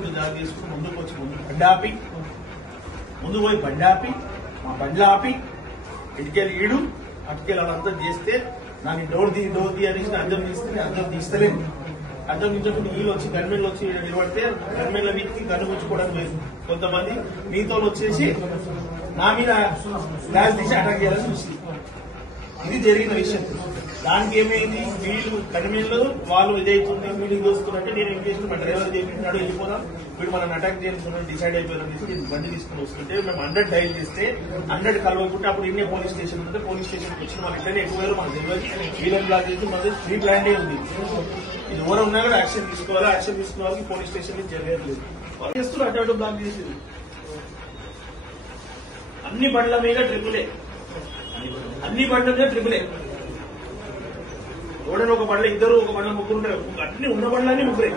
చేసుకుంటూ జాగ్ చేసుకుంటూ ముందుకు వచ్చి ముందు పోయి బండి ఆపి మా బండ్లు ఆపి ఇటుకెళ్ళి ఈడు అటుకెళ్ళి వాళ్ళంతా చేస్తే నాకు డోర్ ది అనేసి అర్థం తీస్తే అర్థం తీస్తలేదు. అర్థం నుంచి వీళ్ళు వచ్చి గన్మెన్లు వచ్చి నిలబడితే గన్మెన్ల వీటికి గన్ను పుచ్చుకోవడానికి లేదు. కొంతమంది మీతో వచ్చేసి నా మీద గ్లాస్ తీసి అటాక్ చేయాలని చూస్తుంది. ఇది జరిగిన విషయం. దానికి ఏమైంది, వీళ్ళు కనిమీళ్ళు వాళ్ళు ఇదైతున్నారు, మీటింగ్ చూస్తున్నట్టే నేను ఏం చేసిన మా డ్రైవర్ చేపించినాడు వెళ్ళిపోదాం, వీడు మనం అటాక్ చేయాల్సిన డిసైడ్ అయిపోయారని నేను బండి తీసుకుని వస్తుంటే మేము 100 డైల్ చేస్తే 100 కలవకుంటే అప్పుడు ఇన్నే పోలీస్ స్టేషన్ ఉంటే పోలీస్ స్టేషన్కి వచ్చిన వాళ్ళ ఇద్దరు ఎక్కువ మాకు తెలియదు. వీళ్ళని బ్లాక్ చేసి మాది ఫ్రీ ప్లాండే ఉంది. ఇది ఎవరు ఉన్నా కూడా యాక్షన్ తీసుకోవాలి. యాక్షన్ తీసుకున్న వాళ్ళకి పోలీస్ స్టేషన్ నుంచి జరగలేదు. వాళ్ళు చేస్తున్నారు అటు బ్లాక్ చేసింది. అన్ని బండ్ల మీద ట్రిపులే, అన్ని బండ్ల మీద ట్రిపులే. ఎవడన్నా ఒక బండ్ల ఇద్దరు, ఒక బండ్ల ముగ్గురు ఉంటారు. అన్ని ఉన్న బండ్లన్నీ ముగ్గురే.